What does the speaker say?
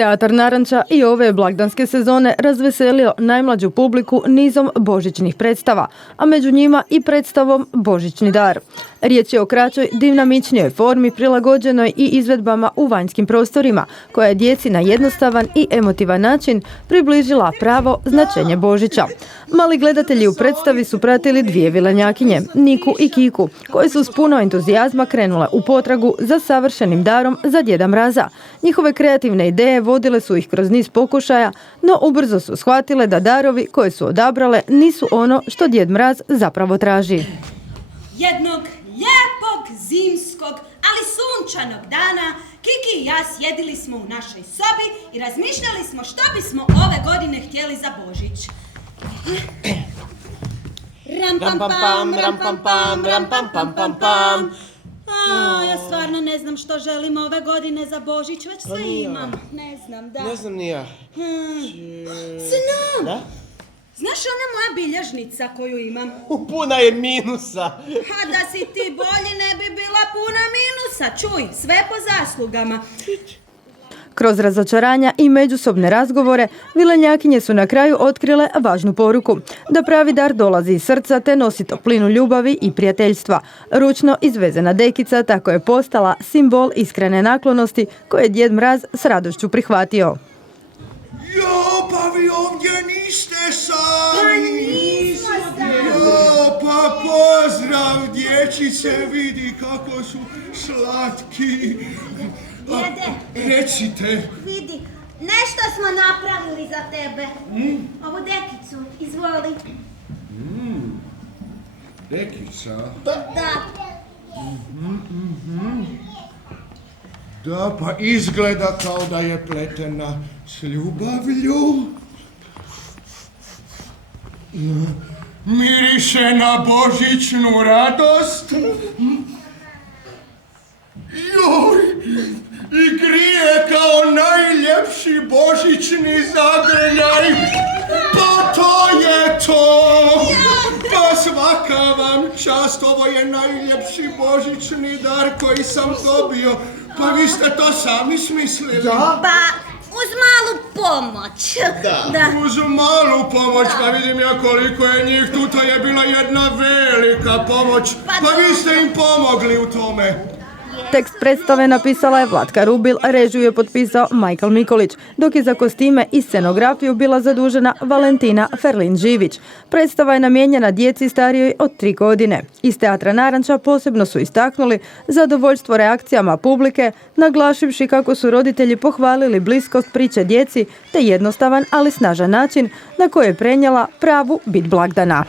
Teatar Naranča i ove blagdanske sezone razveselio najmlađu publiku nizom božićnih predstava, a među njima i predstavom Božićni dar. Riječ je o kraćoj, dinamičnijoj formi prilagođenoj i izvedbama u vanjskim prostorima, koja je djeci na jednostavan i emotivan način približila pravo značenje Božića. Mali gledatelji u predstavi su pratili dvije vilenjakinje, Niku i Kiku, koje su s puno entuzijazma krenule u potragu za savršenim darom za Djeda Mraza. Njihove kreativne ideje vodile su ih kroz niz pokušaja, no ubrzo su shvatile da darovi koje su odabrale nisu ono što Djed Mraz zapravo traži. Jednog lijepog zimskog, ali sunčanog dana Kiki i ja sjedili smo u našoj sobi i razmišljali smo što bismo ove godine htjeli za Božić. Ram pam pam, ram pam pam, ram pam pam pam pam. Ja stvarno ne znam što želim ove godine za Božić, već sve imam. Ne znam, da. Ne znam ni ja. Znam! Da? Znaš ona moja bilježnica koju imam? Puna je minusa. A da si ti bolji ne bi bila puna minusa. Čuj, sve po zaslugama. Kroz razočaranja i međusobne razgovore, vilenjakinje su na kraju otkrile važnu poruku. Da pravi dar dolazi iz srca te nosi toplinu ljubavi i prijateljstva. Ručno izvezena dekica tako je postala simbol iskrene naklonosti koje je Djed Mraz s radošću prihvatio. Jo, pa vi ovdje niste sami. Pa nismo sami. Jo, pa pozdrav dječice, vidi kako su slatki. Djede. Recite. Vidi, nešto smo napravili za tebe. Ovu dekicu, izvoli. Dekica? Da. Da, pa izgleda kao da je pletena s ljubavlju. Miriše na božićnu radost. Joj, i grije kao najljepši božićni zagrljaj. Pa to je to! Pa svaka vam čast, ovo je najljepši božićni dar koji sam dobio. Pa vi ste to sami smislili? Da? Pa, uz malu pomoć. Da. Uz malu pomoć, pa vidim ja koliko je njih, tu to je bila jedna velika pomoć. Pa vi ste im pomogli u tome. Tekst predstave napisala je Vlatka Rubil, režiju je potpisao Michael Mikolić, dok je za kostime i scenografiju bila zadužena Valentina Ferlin-Živić. Predstava je namijenjena djeci starijoj od 3 godine. Iz Teatra Naranča posebno su istaknuli zadovoljstvo reakcijama publike, naglašivši kako su roditelji pohvalili bliskost priče djeci te jednostavan, ali snažan način na koji je prenijela pravu bit blagdana.